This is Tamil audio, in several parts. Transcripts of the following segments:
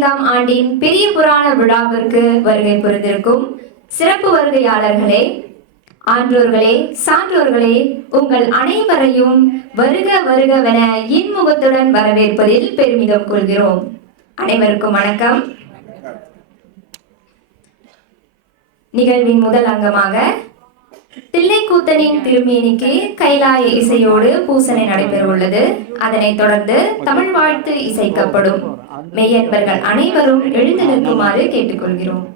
ஐந்தாம் ஆண்டின் பெரிய புராண விழாவிற்கு வருகை புரிந்திருக்கும் சிறப்பு வருகையாளர்களே ஆன்றோர்களே சான்றோர்களே உங்கள் அனைவரையும் வருக வருகவென இன்முகத்துடன் வரவேற்பதில் பெருமிதம் கொள்கிறோம். அனைவருக்கும் வணக்கம். நிகழ்வின் முதல் அங்கமாக தில்லைக்கூத்தனின் திருமேனிக்கு கைலாய இசையோடு பூசணை நடைபெற உள்ளது அதனைத் தொடர்ந்து தமிழ் வாழ்த்து இசைக்கப்படும். மெய்யன்பர்கள் அனைவரும் எழுந்து நிற்குமாறு கேட்டுக்கொள்கிறோம்.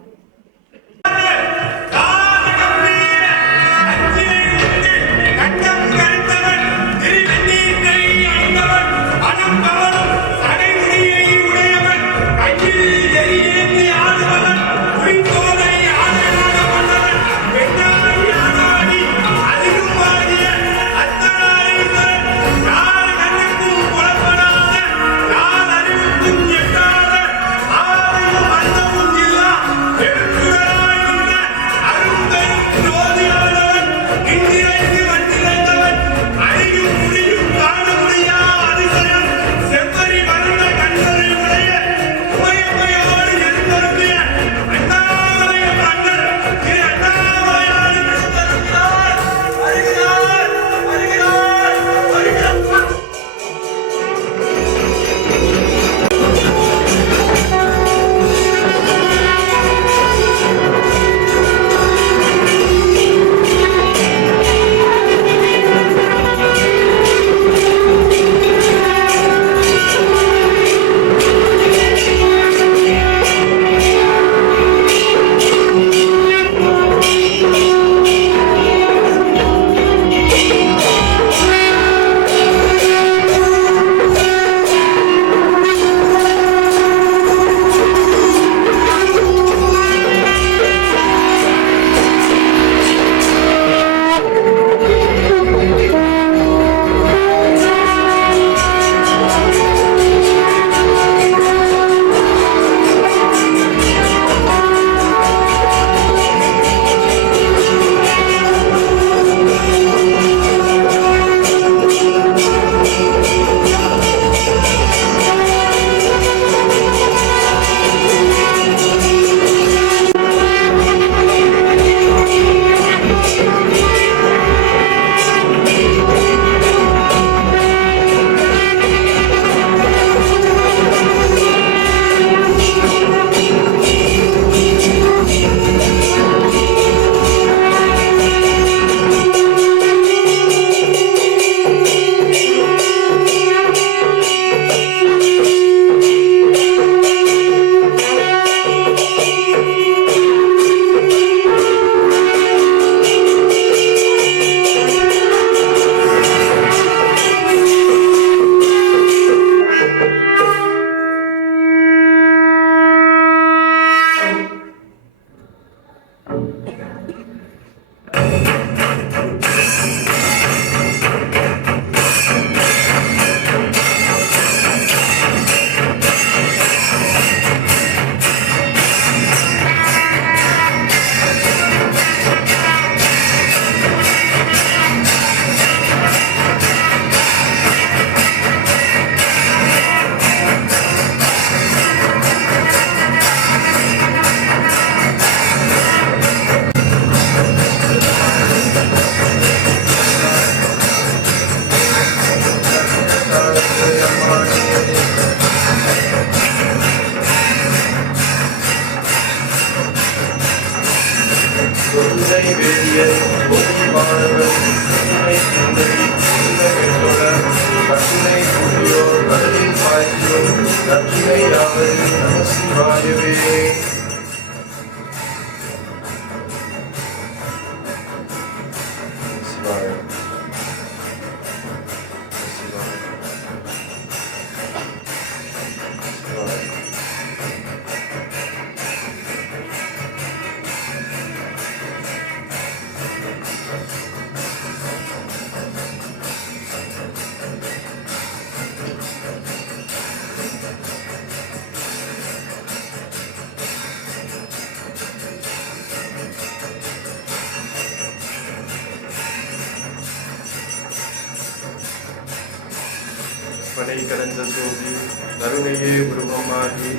கற்பனை கடந்த சோதி கருணையே உருவமாகி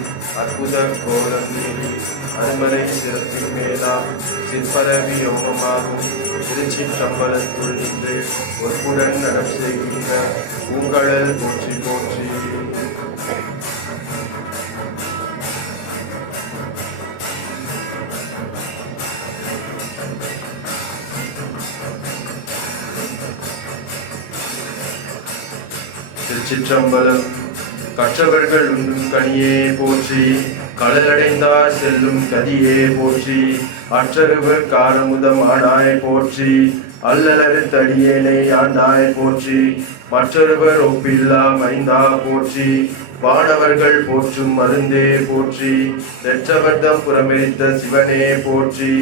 அற்புத கோலம் நீடி அருமனை சிறப்பின் மேலா சிற்பரவி யோகமாகும் திருச்சி சம்பளத்துள் நின்று ஒருபுடன் நடம் செய்கின்ற உங்களல் போற்றி போற்றி. திருச்சிற்றம்பலம் கற்றவர்கள் உண்ணும் கனியே போற்றி கலையடைந்தார் செல்லும் கதியே போற்றி அற்றருவர் காரமுதம் ஆனாய் போற்றி அல்லலறு தடியேனை ஆண்டாய் போற்றி மற்றொருவர் ஒப்பில்லா மைந்தா போற்றி வானவர்கள் போற்றும் மருந்தே போற்றி தெற்றவர்தம் புறமெரித்த சிவனே போற்றி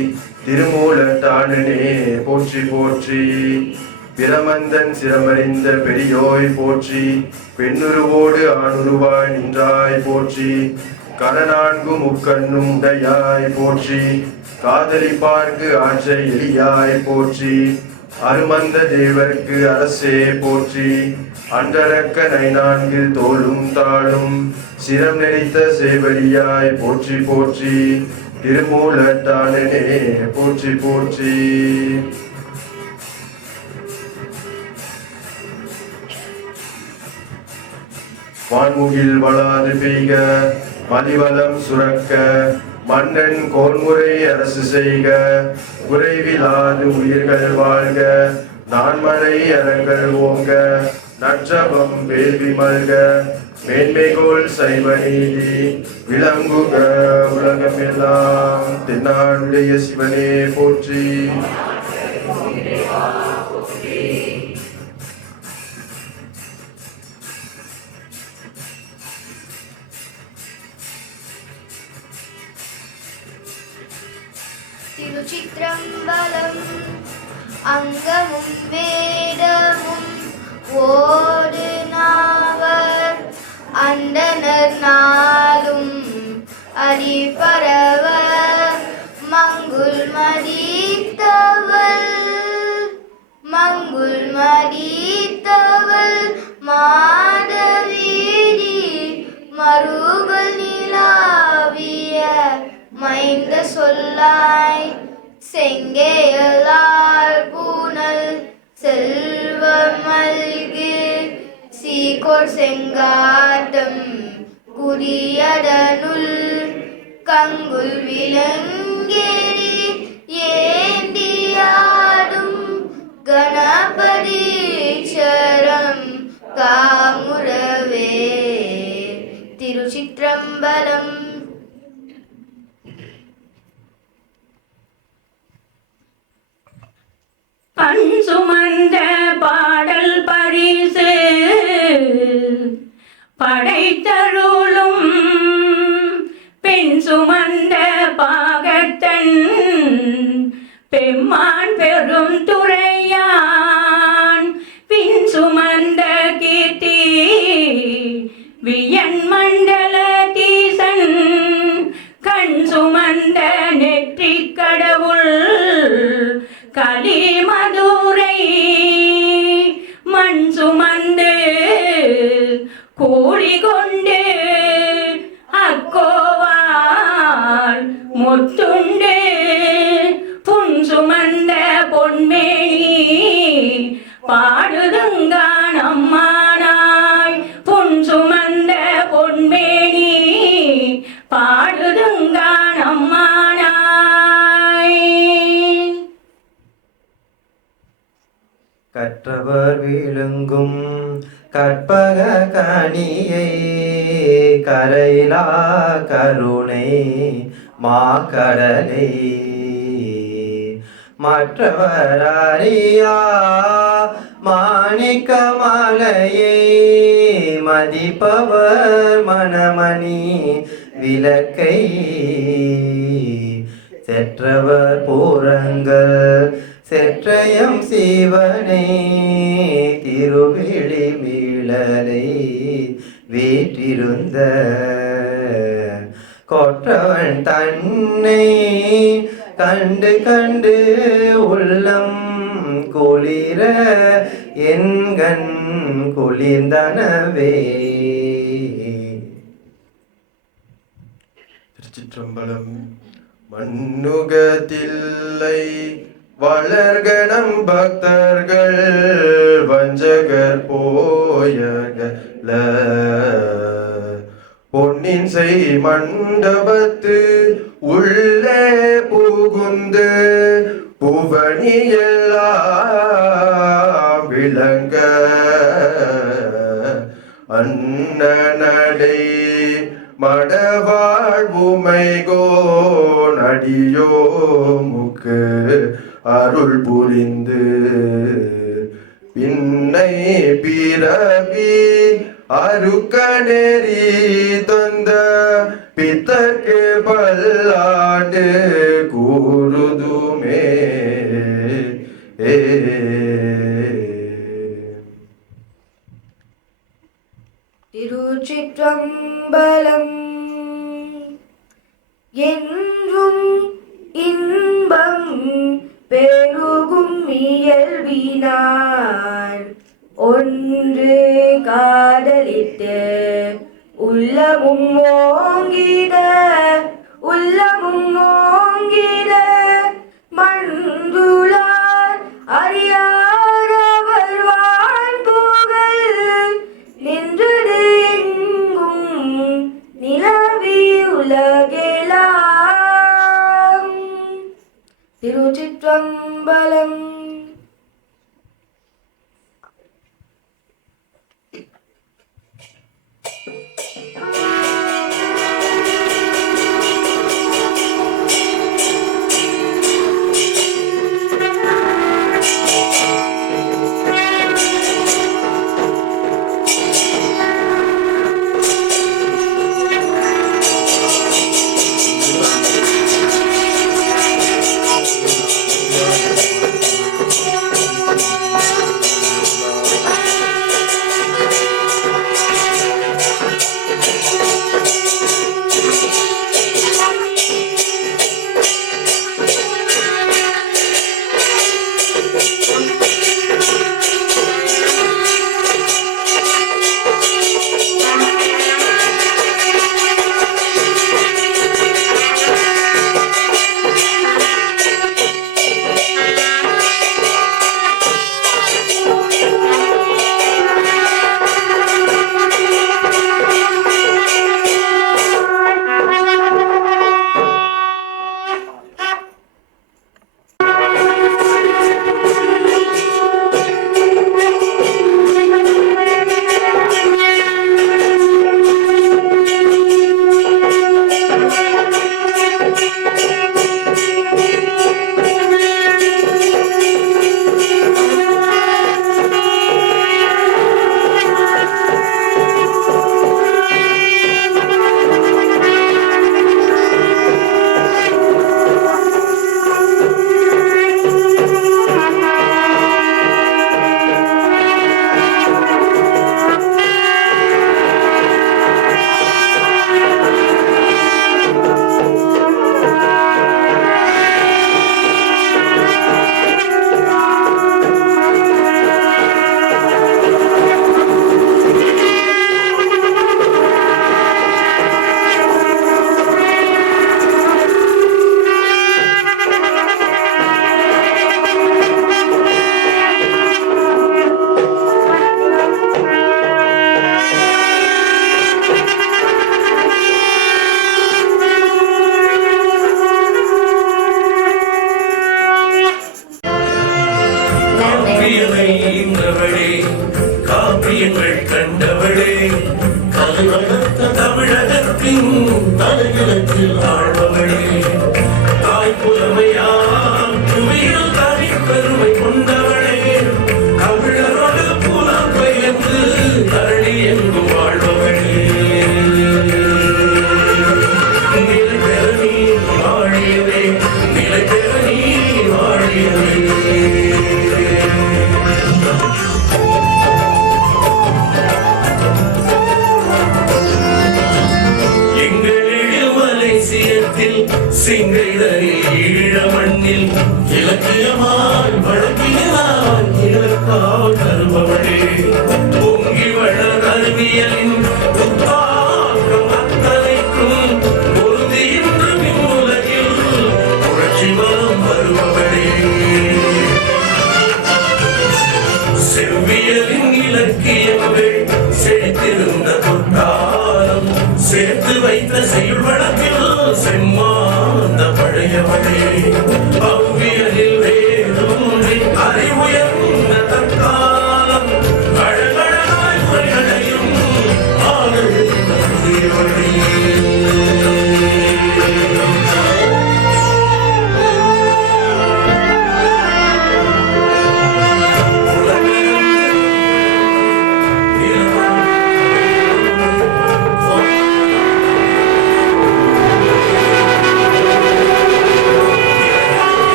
திருமூலட்டானனே போற்றி போற்றி. பிரமந்தன் சிரமறிந்த பெரியோய் போற்றி பெண்ணுருவோடு ஆணுருவாய் நின்றாய் போற்றி கரநான்கு முக்கண்ணும் உடையாய் போற்றி காதலிப்பார்க்கு ஆற்றை எளியாய் போற்றி அருமந்த தேவர்க்கு அரசே போற்றி அன்றரக்க நைநான்கு தோளும் தாளும் சிரம் நெறித்த சேவடியாய் போற்றி போற்றி திருமூலட்டானனே போற்றி போற்றி. வான்முகில் வளாது பெய்க மலிவளம் சுரக்க மன்னன் கோன்முறை அரசு செய்க. குறைவிலாது உயிர்கள் வாழ்க நான்மலை அறங்கள் ஓங்க நற்றபம் வேள்வி மல்க மேன்மைகோள் சைவ நீதி விளங்குக உலகமெல்லாம். தென்னாடுடைய சிவனே போற்றி. തിരുചിത്രം ബലം അംഗമും വേദമും ഓടുന്നവർ അണ്ടനർ നാളും അരിപറവർ മരീത്തവൾ. മങ്കുൾ മരീത്തവൾ മാധവീരി മറുകൾ மைந்த சொல்லாய் செங்கேயலால் பூனல் செல்வ மல்கு சீகோர் செங்காட்டம் குறியடனுள் கங்குல் விலங்கேறி ஏந்தியாடும் கணபதீச்சரம் காமுறவே திருச்சிற்றம்பலம் படைத்தருளும் பெண் சுமந்த பாகத்தன் பெம்மான் பெரும் தூ കൂടികൊണ്ട് கற்பக கனியை கரையிலா கருணை மா கடலை. மற்றவரியா மாணிக்க மாலையை மதிப்பவர் மணமணி விளக்கை. செற்றவர் பூரங்கள் செற்றயம் சிவனை திருவிழி மீளலை வீற்றிருந்த கொற்றவன் தன்னை கண்டு கண்டு உள்ளம் குளிர என்கண் குளிர்ந்தனவே. திருச்சிற்றம்பலம் மண்ணுகத்தில்லை வளர்கணம் பக்தர்கள் வஞ்சகர் போயகல பொன்னின் செய் மண்டபத்து உள்ளே புகுந்து புவனியெல்லாம் விளங்க. அண்ணனடை மடவாழ்வுமை கோநடியோ முக்கு அருள் புரிந்து. பின்னை பிறவி அருக்க நெறி தந்த பித்தர்க்கு பல்லாண்டு Oh.